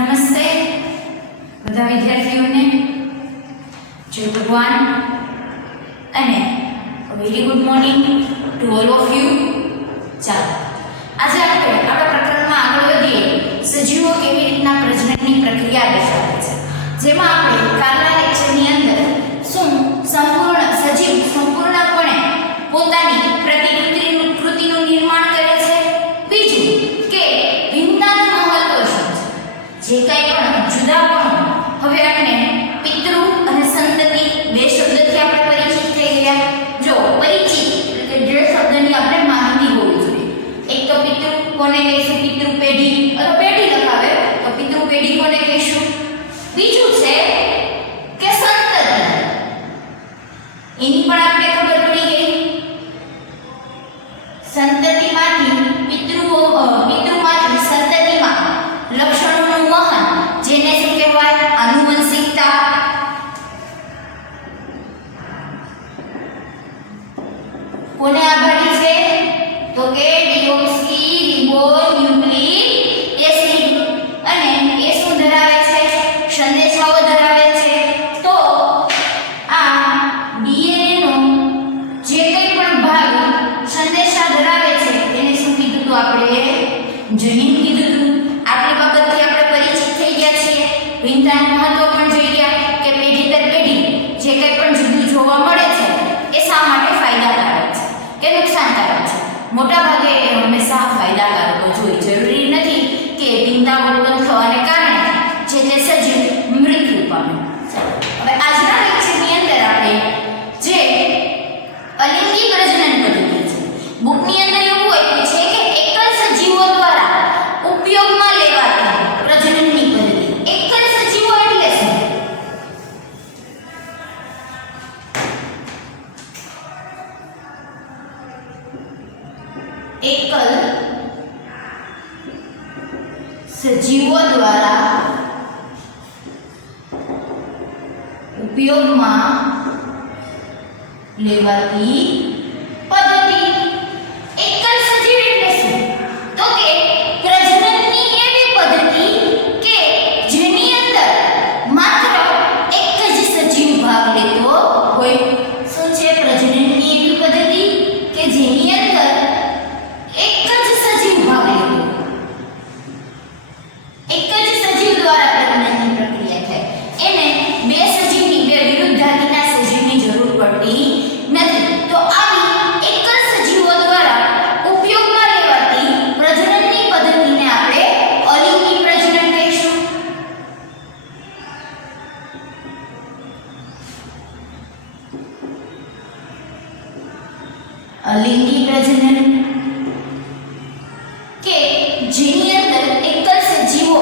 નમસ્તે બધા વિદ્યાર્થીઓને જય ભગવાન અને very good morning to all of you. ચાલો આજે આપણે આપણા પ્રકરણમાં આગળ વધીએ. સજીવો કેવી રીતના પ્રજનનની પ્રક્રિયા દર્શાવે છે, જેમાં આપણે કાલના લેક્ચરની અંદર શું સંપૂર્ણ સજીવ સંપૂર્ણપણે પોતાની પ્રતિકૃતિનું નિર્માણ કરે છે, બીજું કે ભિન્નતાનું મહત્વ શું છે, જે કંઈ પણ જુદાપણું. હવે આપણે પિતૃ અને સંતતિ બે શબ્દથી આપણે પરિચિત થઈ ગયા. જો પરિચિત એટલે કે જે શબ્દની આપણે માહિતી હોવી જોઈએ. એક તો પિતૃ કોને કહીશું? પિતૃ પેઢી અથવા પેઢી લખાવે તો પિતૃ પેઢી કોને કહીશું? બીજું છે કે સંતતિ, એની પણ આપણે ખબર પડી ગઈ. સંતતિમાંથી પિતૃમાંથી સંતતિમાં લક્ષણોનું વહન, જેને શું કહેવાય? આનુવંશિકતા. કોને આભારી છે? તો કે ડિઓક્સી રિબોન્યુક્લિક એસિડ. અને એ શું ધરાવે છે? સંદેશાઓ ધરાવે છે. તો આ ડીએનએ નો જે કંઈ પણ ભાગ સંદેશા ધરાવે છે તેને શું કીધું? તો આપણે જનીન કીધું હતું. આટલી બાબતથી આપણે પરિચિત થઈ ગયા છીએ. ભિન્નતાનું મહત્વ પણ જોઈ ગયા કે પેઢી દર પેઢી જે કંઈ પણ જુદું જોવા મળે છે એ શા માટે ફાયદાકારક છે કે નુકસાનકારક છે. મોટા ભાગે એ હંમેશા ફાયદાકારક જ હોય. જરૂરી નથી કે ભિન્નતા ઉત્પન્ન થવાને કારણે જે તે સજીવ મૃત્યુ પામે. હવે આજના લેક્ચરની અંદર આપણે જે અલિંગી પ્રજનન પદ્ધતિ છે, બુકની અંદર એવું આપ્યું છે કે એકલ સજીવો દ્વારા ઉપયોગમાં લેવાતી પ્રજનનની પદ્ધતિ. એકલ સજીવો એટલે શું? એકલ સજીવો દ્વારા ઉપયોગમાં લેવાતી પદ્ધતિ. એકલ સજીવ એટલે શું? તો કે પ્રજનનની એવી પદ્ધતિ કે જેની અંદર માત્ર એક જ સજીવ ભાગ લેતો હોય. શું છે પ્રજનનની એવી પદ્ધતિ કે જેની અંદર એક જ સજીવ ભાગ લેતો હોય? એક જ સજીવ દ્વારા પ્રજનનની પ્રક્રિયા થાય. એને બે સજીવની, બે વિરુદ્ધાર્થીના સજીવની જરૂર પડતી નથી. તો આવી એકલ સજીવો દ્વારા ઉપયોગમાં લેવાતી પ્રજનનની પદ્ધતિને આપણે અલિંગી પ્રજનન કહીશું. અલિંગી પ્રજનન કે જેની અંદર એકલ સજીવો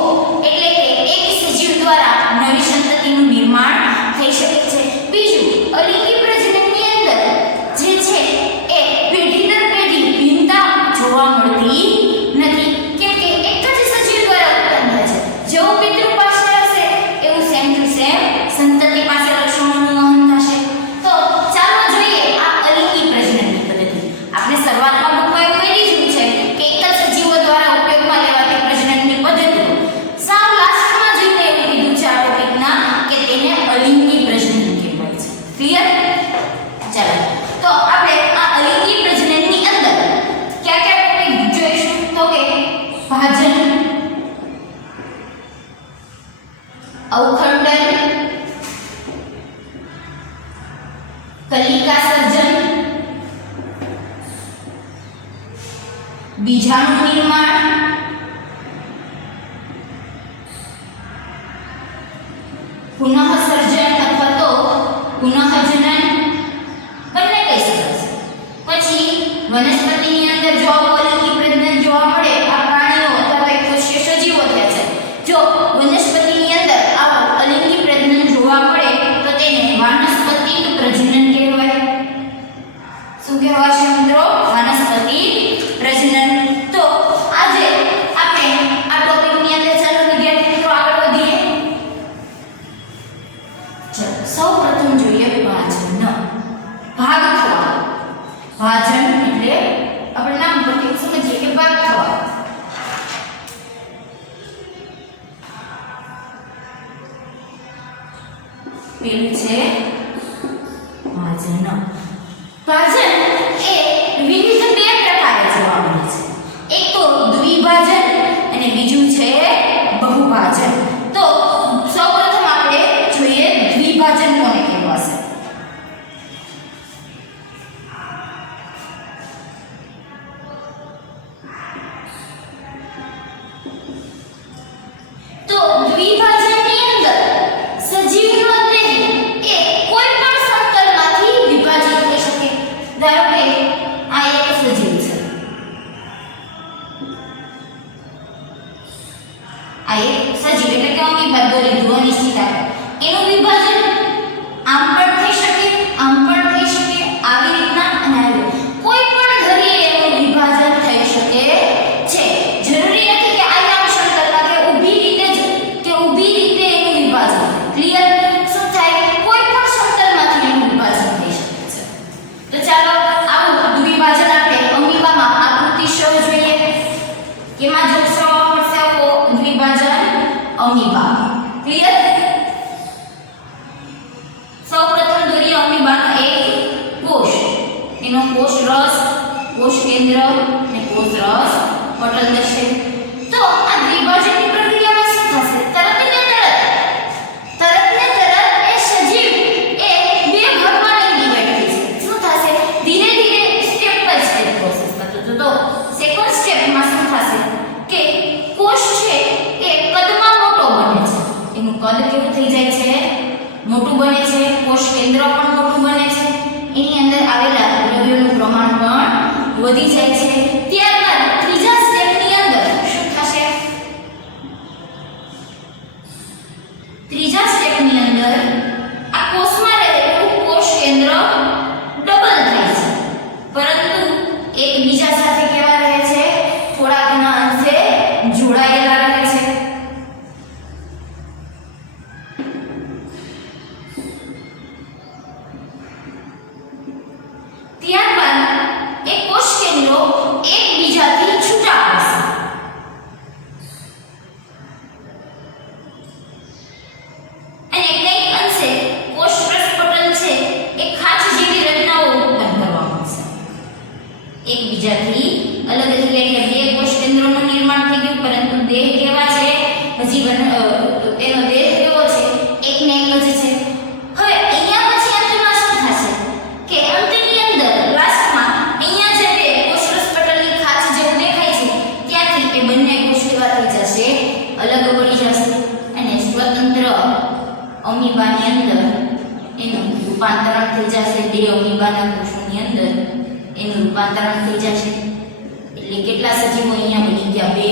એટલે કે એક સજીવ દ્વારા નવી સંતતિનું નિર્માણ થઈ શકે છે. બીજું, અલિંગી પ્રજનનની અંદર જે છે એ પેઢી દર પેઢી ભિન્નતા જોવા મળતી નથી, કેમ કે એક જ સજીવ દ્વારા ઉત્પન્ન થાય છે. જેવું પિતૃ પાસે હશે એવું સેમ ટુ સેમ સંતતિ પાસે લક્ષણોનું વહન થશે. તો ચાલો જોઈએ આ અલિંગી પ્રજનનની પદ્ધતિ. આપણે શરૂઆતમાં બુકમાં એવું કહી દીધું છે કે એકલ સજીવો દ્વારા ઉપયોગમાં લેવાતી પ્રજનનની પદ્ધતિ. સાવ લાસ્ટમાં જઈને એવું કીધું છે આ ટોપિકના કે તેને અલિંગી પ્રજનન કહેવાય છે. ક્લિયર? ચાલો તો આપણે આ અલિંગી પ્રજનનની અંદર કયા કયા ટોપિક જોઈશું? તો કે ભાજન, અવખંડન, કલિકા સર્જન, બીજાણુ નિર્માણ, પુનઃસર્જન અથવા તો પુનઃજનન બંને કહી શકાય. પછી વનસ્પતિની અંદર જો અલિંગી પ્રજનન જોવા મળે, આ પ્રાણીઓ અથવા એકકોષીય સજીવો થયા છે, જો વનસ્પતિની અંદર આવું અલિંગી પ્રજનન જોવા મળે તો તેને વાનસ્પતિક પ્રજનન કહેવાય. શું કહેવાશે મિત્રો? વાનસ્પતિક પ્રજનન. તો આજે પેલું છે ભાજન. ભાજન એ વિવિધ બે પ્રકારે જોવા મળે છે. એક તો દ્વિભાજન અને બીજું છે બહુભાજન. તો સૌપ્રથમ આપણે જોઈએ દ્વિભાજન કોને કહેવાશે. તો દ્વિભાજનની અંદર સજીવનો દેહ એ કોઈ પણ સમતલમાંથી વિભાજિત થઈ શકે. ધારો કે આ એક સજીવ છે, આ એક સજીવ એટલે કે અમીબા દોરી અનિશ્ચિત એનું વિભાજન આમ પણ થઈ શકે, આમ પણ થઈ શકે, આવી રીતના અને આવી કોઈ પણ ધરીએ એનું વિભાજન થઈ શકે છે. જરૂરી નથી કે આયામ સમતલમાં કે ઊભી રીતે એનું વિભાજન. ક્લિયર? શું થાય? કોઈ પણ સમતલમાંથી એનું વિભાજન થઈ શકે છે. તો ચાલો આવું દ્વિભાજન આપણે અમીબામાં આકૃતિ સહ જોઈએ. કેમાં જોશો પડશે દ્વિભાજન અમીબા. ક્લિયર? સૌપ્રથમ દોરીએ અમીબાનો એક કોષ. એનો કોષ રસ, કોષ કેન્દ્ર અને કોષ રસ પટલ દર્શે. તો આ દ્વિભાજનની પ્રક્રિયામાં શું થશે? તરત એ સજીવ એ બે ભાગમાં ડિવાઇડ થઈ જશે. શું થશે? ધીરે ધીરે સ્ટેપ બાય સ્ટેપ પ્રોસેસ થતો. તો સેકન્ડ સ્ટેપમાં શું થશે કે કોષ છે એ કદમાં મોટો બને છે. એનું કદ કેવું થઈ જાય છે? મોટું બને છે. કોષ કેન્દ્ર પણ મોટું બને છે. એની અંદર આવેલા દ્રવ્યોનું પ્રમાણ પણ વધી જાય છે. ત્યારબાદ ત્રીજા સ્ટેપની અંદર શું થશે? ત્રીજા સ્ટેપની અંદર આ કોષમાં રહેલું કોષ કેન્દ્ર ડબલ થાય છે, પરંતુ એકબીજા સાથે કેવા રહે છે? થોડા ઘણા અંશે જોડાયેલા રહે છે. ત્યારબાદ એ કોષ કેન્દ્રો એકબીજાથી છૂટા પડશે અને કંઈક અંશે કોષરસ પટલ છે એ ખાંચ જેવી રચનાઓ ઉત્પન્ન કરવા માંડશે. એકબીજાથી અલગ થઈ ગયા એટલે બે કોષ કેન્દ્રોનું નિર્માણ થઈ ગયું, પરંતુ દેહ કેવા છે? હજી એનો દેહ કેવો છે? એકને એક જ છે. હવે અહીંયા પછી અંતમાં શું થશે કે અંતની અંદર લાસ્ટમાં અહીંયા જે બે કોષરસ પટલની ખાંચ જેવું દેખાય છે ત્યાંથી એ બંને કોષ કેવા થઈ જશે? અલગ પડી જશે અને સ્વતંત્ર અમીબાની અંદર એનું રૂપાંતરણ થઈ જશે. બે અમીબાના કોષોની અંદર એનું રૂપાંતરણ થઈ જશે. એટલે કેટલા સજીવો અહીંયા બની ગયા? બે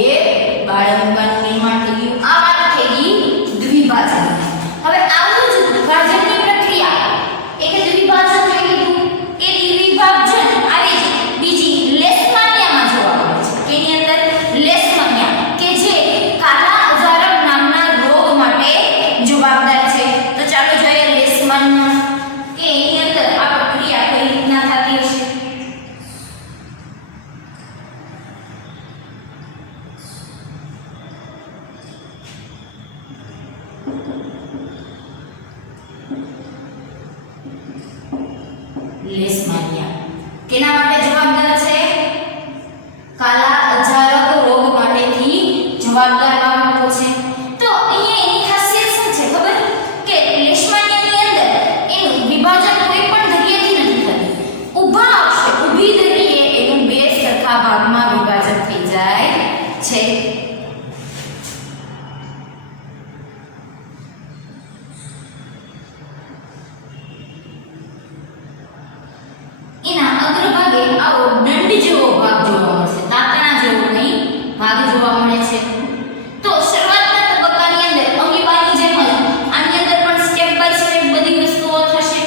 બાળ અમીબાનું નિર્માણ થઈ ગયું. આ વાત થઈ ગઈ દ્વિભાજન. હવે આવું જ વિભાજનની પ્રક્રિયા એક દ્વિભાજન જોઈ લીધું. એ દ્વિભાજન આવી જ બીજી લેશમાનિયામાં જોવા મળે છે. એની અંદર લેશમાનિયા કે જે કાલા અજારક નામના રોગ માટે જવાબદાર છે. તો ચાલો જોઈએ લેશમાનિયા કે એની અંદર આ પ્રક્રિયા કઈ રીતના થતી હશે. લેશમાનિયા કેના માટે જવાબદાર છે? કાલા અજારક રોગ માટેથી જવાબદાર બાબતો છે. તો અહીંયા એની ખાસિયત શું છે ખબર? કે લેશમાનિયાની અંદર એનું વિભાજન કોઈ પણ ધરીએથી નથી થતું. ઊભા અક્ષે ઊભી ધરીએ એનું બે સરખા ભાગમાં વિભાજન થઈ જાય છે. એના અગ્રભાગે આવો દંડ જેવો ભાગ જોવા મળશે, દાંતણા જેવો નહીં ભાગ જોવા મળે છે. તો શરૂઆતના તબક્કાની અંદર અમીબાની જેમ જ આની અંદર પણ સ્ટેપ બાય સ્ટેપ બધી વસ્તુઓ થશે.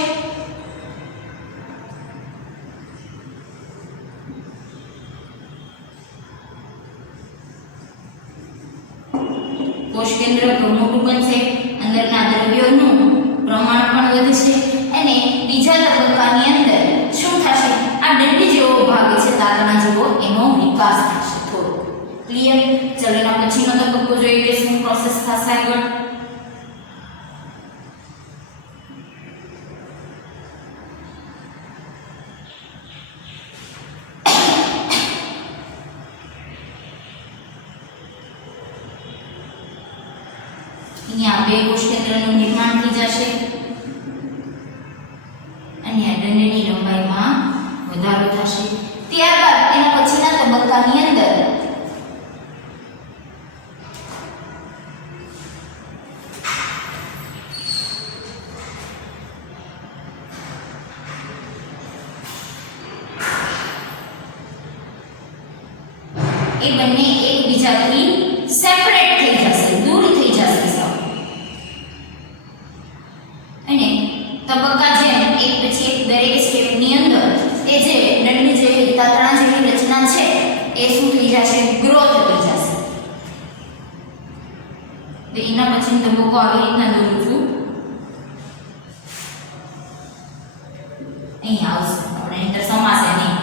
કોષ કેન્દ્ર મોટું બનશે, અંદરના દ્રવ્યોનું પ્રમાણ પણ વધશે અને બીજા તબક્કાની અંદર શું થશે? આ દંડી જેવો ભાગ છે દાંતણા જેવો, એનો વિકાસ થશે થોડો. ક્લિયર? ચલો એના પછીનો તબક્કો જોઈએ કે શું પ્રોસેસ થશે આગળ. અહીંયા બે કોષ કેન્દ્રનું નિર્માણ થઈ જશે અને આ દંડની લંબાઈમાં વધારો થશે. ત્યારબાદ એના પછીના તબક્કાની અંદર એ બંને એકબીજાથી સેપરેટ થઈ જશે, દૂર થઈ જશે સાવ. અને તબક્કા જેમ એક પછી એક દરેક સ્ટેપની અંદર એ જે દંડ જેવી તાતણા જેવી રચના છે એ શું થઈ જશે? ગ્રોથ થઈ જશે. તો એના પછીનો તબક્કો આવી રીતના દોરું છું. અહીં આવશે આપણે અંદર સમાસે નહીં.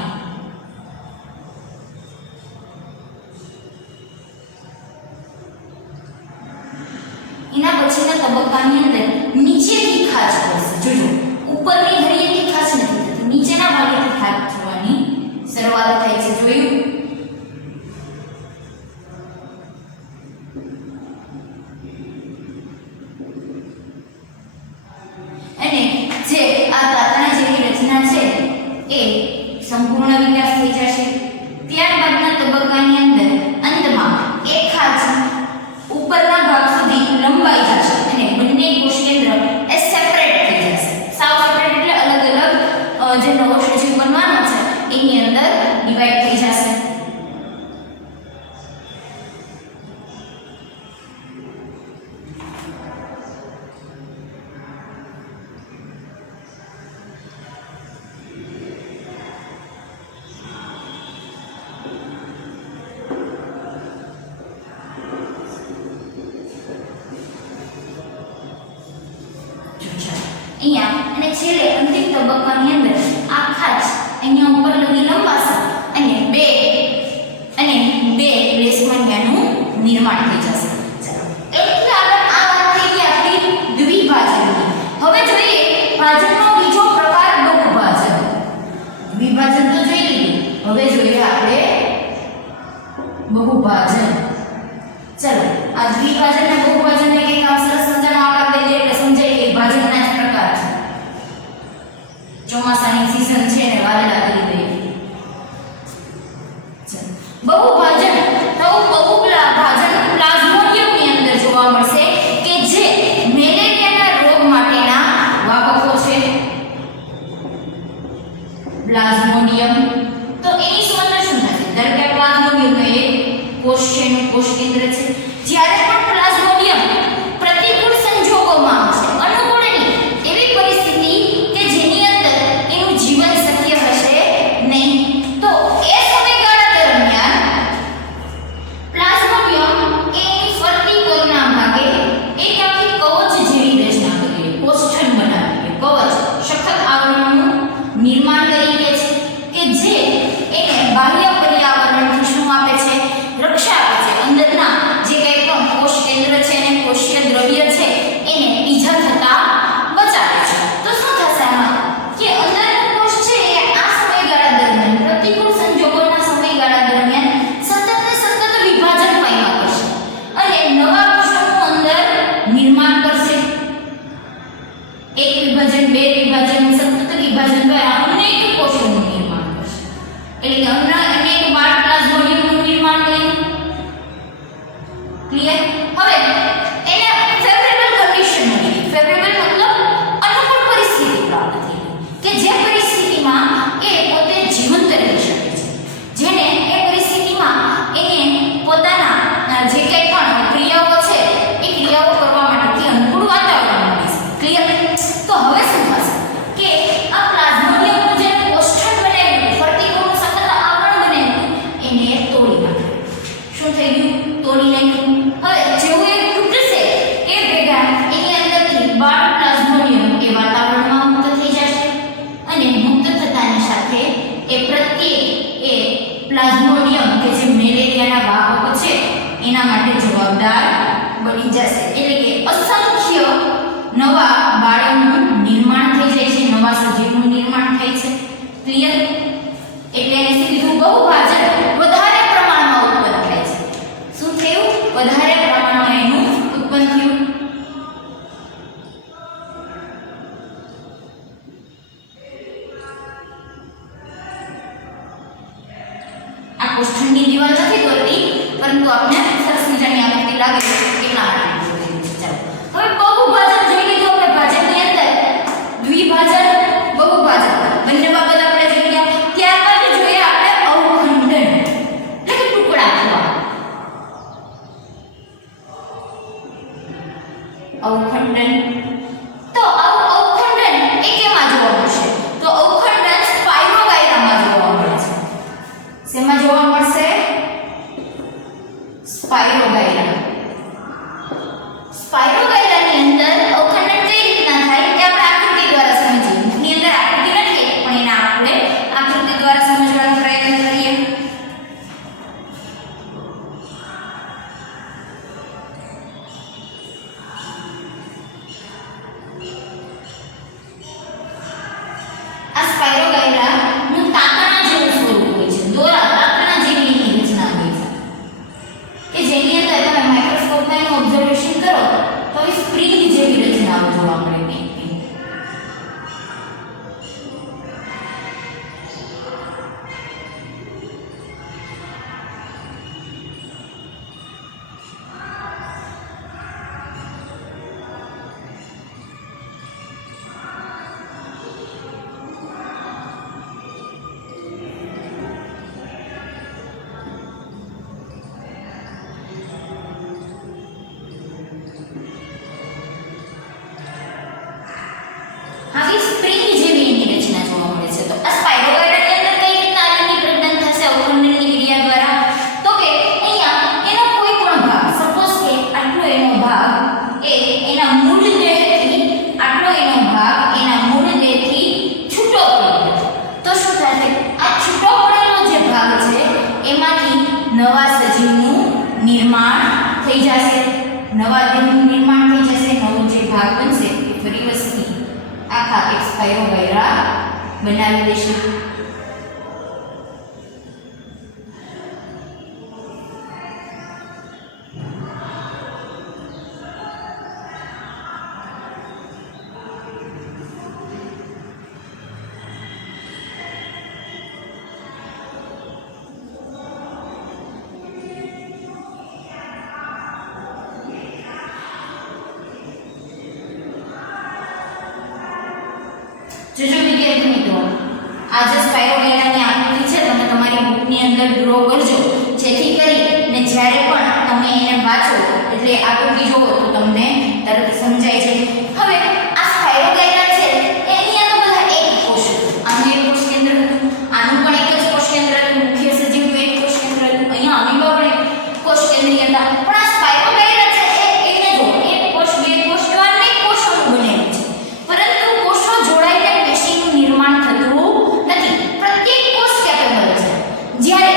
એના પછીના તબક્કાની અંદર નીચેથી ખાંચ પડશે. જોજો ઉપરની ઘડીએથી ખાંચ નથી થતી, નીચેના ભાગેથી ખાંચ થવાની શરૂઆત થાય છે. જોયું? અને જે આ તાતણા જેવી રચના છે એ સંપૂર્ણ વિકાસ થઈ જશે. ત્યારબાદના તબક્કાની અંદર અંતમાં એક ખાંચ ઉપરના ભાગ સુધી લંબાઈ જશે અને બંને કોષ કેન્દ્ર એ સેપરેટ થઈ જશે. સાવ સેપરેટ એટલે અલગ અલગ જે નવો સજીવ બનવાનો છે એની અંદર ડિવાઈડ થઈ જશે. અહીંયા અને છેલ્લે અંતિમ તબક્કાની અંદર આ ખાંચ અહીંયા ઉપર લગી લંબાશે અને બે રેશમણિયાનું નિર્માણ થઈ જશે. ચાલો એટલે આગળ આ વાત થઈ ગઈ આપણી દ્વિભાજનની. હવે જોઈએ ભાજનનો બીજો પ્રકાર બહુભાજન. દ્વિભાજન તો જોઈ લીધું, હવે જોઈએ આપણે બહુભાજન. ચલો આ દ્વિભાજન અને બહુભાજનને કંઈક આમ સરસ મજાનો આકાર દઈ દે એટલે સમજાય કે ભાજનના જ પ્રકાર છે. ચોમાસાની સીઝન છે ને વાદળા કરી દે. બહુભાજન તો બહુભાજન પ્લાઝ્મોડિયમની અંદર જોવા મળશે કે જે મેલેરિયાના રોગ માટેના વાહકો છે. પ્લાઝ્મોડિયમ તો એની સુંદર શું થશે? ધારો કે પ્લાઝ્મોડિયમનો એક કોષ છે, કોષ કેન્દ્ર છે. જ્યારે પણ પ્લાઝ્મોડિયમ પ્રતિકૂળ સંજોગોમાં આવશે, અનુકૂળ નહીં એવી પરિસ્થિતિ કે જેની અંદર એનું જીવન શક્ય હશે નહીં, તો એ સમયગાળા દરમિયાન પ્લાઝ્મોડિયમ એની ફરતી કોરના ભાગે એક આખી કવચ જેવી રચના કરી, કોષ્ઠન બનાવી, કવચ સખત આવરણનું નિર્માણ કરી દે છે કે જે એને બાહ્ય પર્યાવરણથી શું આપે છે? રક્ષા આપે છે. અંદરના જે કંઈ પણ કોષ કેન્દ્ર છે અને કોષીય દ્રવ્ય છે એને ઈજા થતા બચાવે છે. તો શું થશે આમાં કે અંદરનો કોષ છે એ આ સમયગાળા દરમિયાન પ્રતિકૂળ સંજોગોના સમયગાળા દરમિયાન સતત વિભાજન પામ્યા કરશે અને નવા કોષોનું અંદર નિર્માણ કરશે. એક વિભાજન, બે વિભાજન, સતત વિભાજન દ્વારા અનેક કોષોનું નિર્માણ કરશે. એટલે કે અનેક બાળ પ્લાઝ્મોડિયમનું નિર્માણ કર્યું. ક્લિયર? હવે એને ફેવરેબલ કન્ડિશન મળી. ફેવરેબલ મતલબ અનુકૂળ પરિસ્થિતિ પ્રાપ્ત થઈ કે જે પરિસ્થિતિમાં એ પોતે જીવંત રહી શકે છે, જેને એ પરિસ્થિતિમાં એને પોતાના જે કંઈ પણ ક્રિયાઓ છે એ ક્રિયાઓ કરવા માટેથી અનુકૂળ વાતાવરણ મળી છે. ક્લિયર? તો હવે શું થશે કે આ પ્લાઝ્મોડિયમનું જે કોષ્ઠણ બનાવ્યું, ફરતી કોરનું સતત આવરણ બનાવ્યું, એને તોડી નાખ્યું. શું થઈ ગયું? તોડી નાખ્યું. હવે જેવું એ તૂટશે એ ભેગા એની અંદરથી બાળ પ્લાઝ્મોડિયમ એ વાતાવરણમાં મુક્ત થઈ જશે અને મુક્ત થતાની સાથે એ પ્રત્યેક એ પ્લાઝ્મોડિયમ કે જે મેલેરિયાના વાહકો છે એના માટે જવાબદાર બની જશે. એટલે કે અસંખ્ય નવા બાળોનું નિર્માણ થઈ જાય છે, નવા સજીવનું નિર્માણ થાય છે. ક્લિયર? એટલે એને સીધું બહુભાજન વધારે પ્રમાણમાં ઉત્પન્ન થાય છે. શું થયું? વધારે પ્રમાણમાં એનું ઉત્પન્ન થયું. સ્પાઇરોગાયરા. સ્પાઇરોગાયરાની અંદર અવખંડન કઈ રીતના થાય તે આપણે આકૃતિ દ્વારા સમજીએ. ની અંદર આકૃતિ નથી પણ એને આપણે આકૃતિ દ્વારા સમજવાનો પ્રયત્ન કરીએ. આ સ્પાઇરોગાયરાનું તાંતણા જેવું સ્વરૂપ હોય છે. દોરા તાંતણા જેવી એની રચના હોય છે કે જેની અંદર તમે માઇક્રોસ્કોપમાં એનું ઓબ્ઝર્વેશન કરો તો એ સ્પ્રિંગ જેવી રચનાઓ જોવા મળે. આવી સ્પ્રિંગ જેવી એની રચના જોવા મળે છે. તો આ સ્પાઇરોગાયરાની અંદર કઈ રીતના આયનની પ્રજનન થશે અવખંડનની ક્રિયા દ્વારા? તો કે અહીંયા એનો કોઈ પણ ભાગ, સપોઝ કે આટલો એનો ભાગ એ એના મૂળ દેહથી આટલો એનો ભાગ એના મૂળ દેહથી છૂટો પડ્યો તો શું થશે? આ છૂટો પડેલો જે ભાગ છે એમાંથી નવા સજીવનું નિર્માણ થઈ જશે. નવા દેહનું નિર્માણ થઈ જશે. નવો જે ભાગ બનશે ફરી વસ્તી આખા એક સ્પાઇરોગાયરા બનાવી દેશે. જોજો વિદ્યાર્થી મિત્રો, આ જે સ્પાઇરોગાયરાની આકૃતિ છે તમે તમારી બુકની અંદર ડ્રો કરજો, જેથી કરીને જ્યારે પણ તમે એને વાંચો એટલે આકૃતિ જોવો તો તમને તરત સમજાય છે. હવે આ સ્પાઇરોગાયરા છે એની અંદર બધા એક કોષ હતું. આનું એક કોષ કેન્દ્ર હતું, આનું પણ એક જ કોષ કેન્દ્ર હતું, મુખ્ય સજીવનું એક કોષ કેન્દ્ર હતું, અહીંયા અમીબા પણ એક કોષ કેન્દ્રીય હતા. પણ આ સ્પાઇરોગાયરા છે એને જો એક કોષ, બે કોષ એવા અનેક કોષોનું બનેલું છે. પરંતુ કોષો જોડાઈને પેશીનું નિર્માણ થતું નથી. પ્રત્યેક કોષ કેપેબલ છે. જ્યારે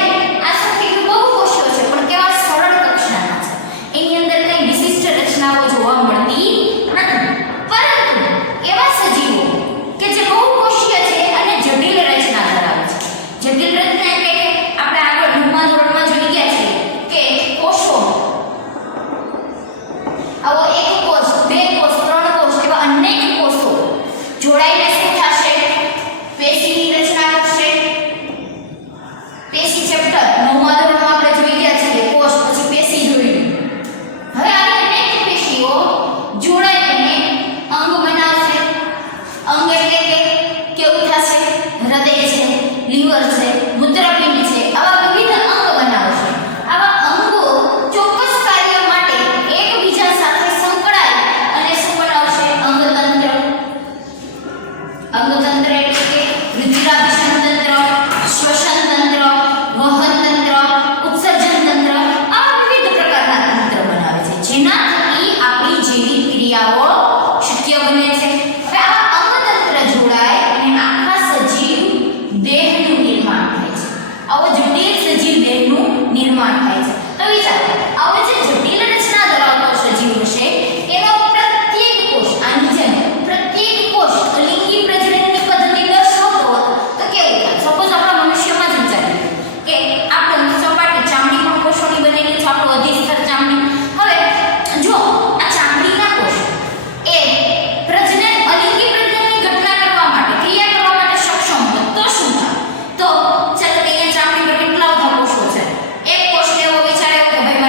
આ સફેદ બહુ કોષો છે પણ કેવા સરળ કક્ષાના છે. એની અંદર કઈ વિશિષ્ટ રચનાઓ જોવા મળતી નથી. પરંતુ એવા સજીવો કે જે બહુ કોષીય છે અને જટિલ રચના ધરાવે છે. જટિલ રચના એટલે કે આપણે આગળ ધોરણમાં જોઈ ગયા છીએ કે કોષો આવો એક કોષ, બે કોષ, ત્રણ કોષ એવા અનેક કોષો જોડાઈને શું થશે? પેશીની રચના કરશે. પેશી ચેપ્ટર 9મા ધોરણમાં આપણે જોઈ ગયા છીએ. કોષ પછી પેશી જોઈ. હવે આ અનેક પેશીઓ જોડાઈને અંગ બનાવશે. અંગ એટલે કે કેવું થશે? હૃદય છે, લીવર છે, મૂત્રપિંડ છે, આવા વિવિધ અંગ બનાવશે. આવા અંગો ચોક્કસ કાર્ય માટે એકબીજા સાથે સંકળાય અને શું બનાવશે? અંગતંત્ર. અંગતંત્ર એટલે કે રુધિરાભિસરણ તંત્ર, શ્વસન તંત્ર, વહન તંત્ર, ઉત્સર્જન તંત્ર, આવા વિવિધ પ્રકારના તંત્ર બનાવે છે જેનાથી આપણી જૈવિક ક્રિયાઓ શક્ય બને છે. હવે આવા અંગતંત્ર જોડાય અને આખા સજીવ દેહનું નિર્માણ થાય છે. આવો જટિલ સજીવ દેહનું નિર્માણ થાય છે. તો વિચારો, આવો જે જટિલ રચના ધરાવતો સજીવ હશે એનો પ્રત્યેક કોષ આની જેમ પ્રત્યેક કોષ લિંગી પ્રજનનની પદ્ધતિ દર્શાવતો હોત તો કેવું થાય? સપોઝ આપણા મનુષ્યમાં જ વિચારીએ કે આપણે સપાટી ચામડી પણ કોષોની બનેલી છે, આપણું અધિસ્તર ચામડી. હવે જો આ ચામડીના કોષ એ પ્રજનન અલિંગી પ્રજનનની ઘટના કરવા માટે, ક્રિયા કરવા માટે સક્ષમ હોત તો શું થાય? તો ચાલો કે અહીંયા ચામડી પર કેટલા બધા કોષો છે. એક કોષ એવો વિચાર્યો કે ભાઈ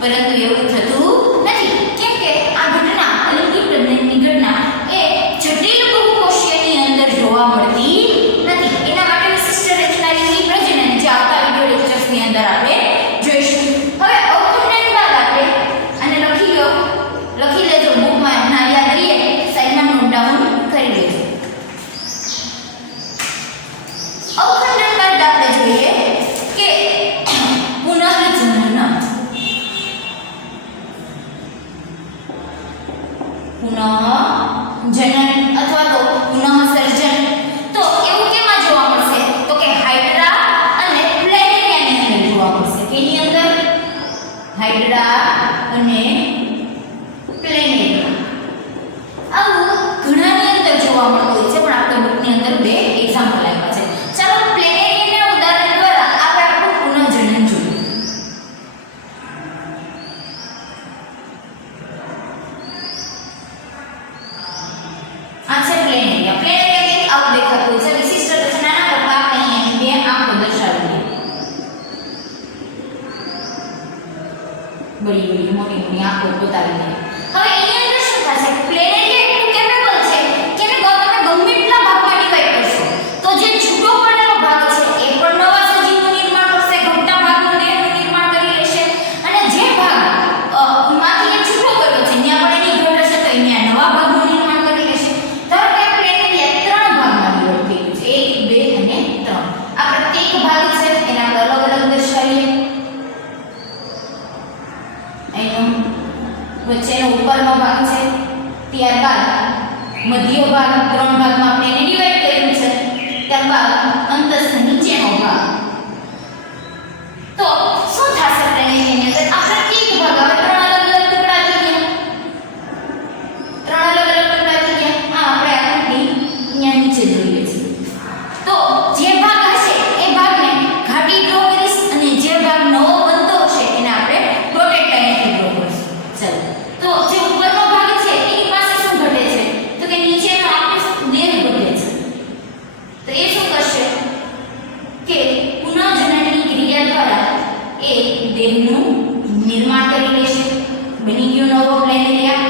પરંતુ એવું થતું નથી, કેમ કે આ ઘટના અલિંગી પ્રજનનની ઘટના એ જટિલ બહુકોષીયની અંદર જોવા મળતી નથી. એના માટે વિશિષ્ટ રચના અલિંગી પ્રજનન જે આવતા વિડિયો લેક્ચર્સની અંદર આપણે જોઈશું. હવે અવખંડન બાદ આપણે આને લખી લેજો બુકમાં, ના યાદ રહીએ સાઈડમાં નોટ ડાઉન કરી લેજો. અવખંડન બાદ આપણે જોઈએ કે પુનર્જનન અથવા તો પુનઃસર્જન તો એવું કેમાં જોવા મળશે? તો કે હાઇડ્રા અને પ્લેનેરિયાની અંદર જોવા મળશે. કેની અંદર? હાઇડ્રા અને પ્લેનેરિયા. આવું ઘણાની અંદર જોવા મળતું હોય છે, પણ આપણા બુકની અંદર બે એક્ઝામ્પલ આપ્યા છે. ચાલો પ્લેનેરિયાના ઉદાહરણ દ્વારા આપણે આપણું પુનઃજનન જોઈએ. આ છે પ્લેનેરિયા. પ્લેનેરિયા કંઈક આવું દેખાતું હોય છે. વિશિષ્ટ રચનાના પ્રકાર અહીં બે આંખો દર્શાવેલી, બડી મોટી આંખો બતાવીને. હવે એની અંદર શું થશે? પ્લેનેરિયા એટલું કેપેબલ છે કે તમે ગમે એટલા ભાગમાં ડિવાઈડ કરશો તો જે છૂટો પડેલો ભાગ છે એ પણ નવા સજીવનું નિર્માણ કરશે, ઘટતા ભાગનું નિર્માણ કરી લેશે, અને જે ભાગ માંથી એ છૂટો કર્યો છે ત્યાં પણ એની ઘટ હશે તો અહીંયા નવા ભાગનું નિર્માણ કરી લેશે. ધારો કે પ્લેનેરિયા ત્રણ ભાગમાં ડિવાઈડ થયું છે, 1, 2 અને 3. આ પ્રત્યેક ભાગ છે એને આપણે અલગ અલગ દર્શાવીએ. એનો વચ્ચેનો ઉપરનો ભાગ છે, ત્યારબાદ મધ્ય ભાગ, 3 ભાગમાં આપણે એને ડિવાઈડ કર્યું છે, ત્યારબાદ અંતસ્થ નીચેનો ભાગ. તો શું થશે પ્લેનેરિયાની અંદર? આ પ્રત્યેક ભાગ હવે 3 અલગ અલગ ટુકડા થઈ ગયા. 3 અલગ અલગ ટુકડા થઈ ગયા. આ આપણે આકૃતિ અહીંયા નીચે જોઈએ છીએ. તો જે ભાગ હશે એ ભાગને ઘાટી ડ્રો કરીશ અને જે ભાગ નવો બનતો હશે એને આપણે ડોટેડ લાઈનથી ડ્રો કરીશું. ચાલો, તો જે ઉપરનો ભાગ છે એની પાસે શું ઘટે છે? તો કે નીચેનો આપણે દેહ ઘટે છે. તો એ શું કરશે કે પુનઃજનનની ક્રિયા દ્વારા એ દેહનું નિર્માણ કરી લેશે. બની ગયો નવો પ્લેનેરિયા,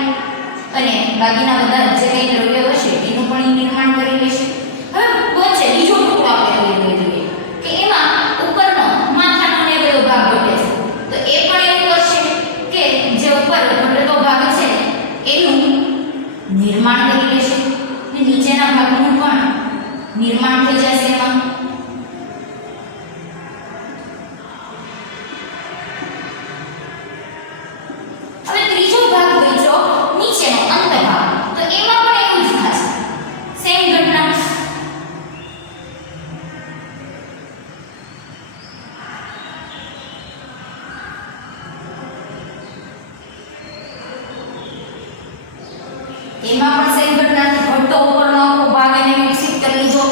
અને બાકીના બધા જે કંઈ દ્રવ્યો હશે એનું પણ નિર્માણ કરી લેશે. હવે વચ્ચે બીજો ટુકડો આપણે લઈ જોઈએ કે એમાં ઉપરનો માથાનો ને બધો ભાગ ઘટે છે. તો એ પણ એવું કરશે કે જે ઉપર ઘટેલો ભાગ છે એનું નિર્માણ કરી લેશે, અને નીચેના ભાગનું પણ નિર્માણ થઈ જશે એમાં. હવે ત્રીજો ભાગ બચ્યો નીચેનો અંત ભાગ. તો એમાં પણ એવું જ થશે, સેમ ઘટના. એમાં પણ સેમ ઘટના. ઘટતો ઉપરનો આખો ભાગ એને વિકસિત કરી લીધો,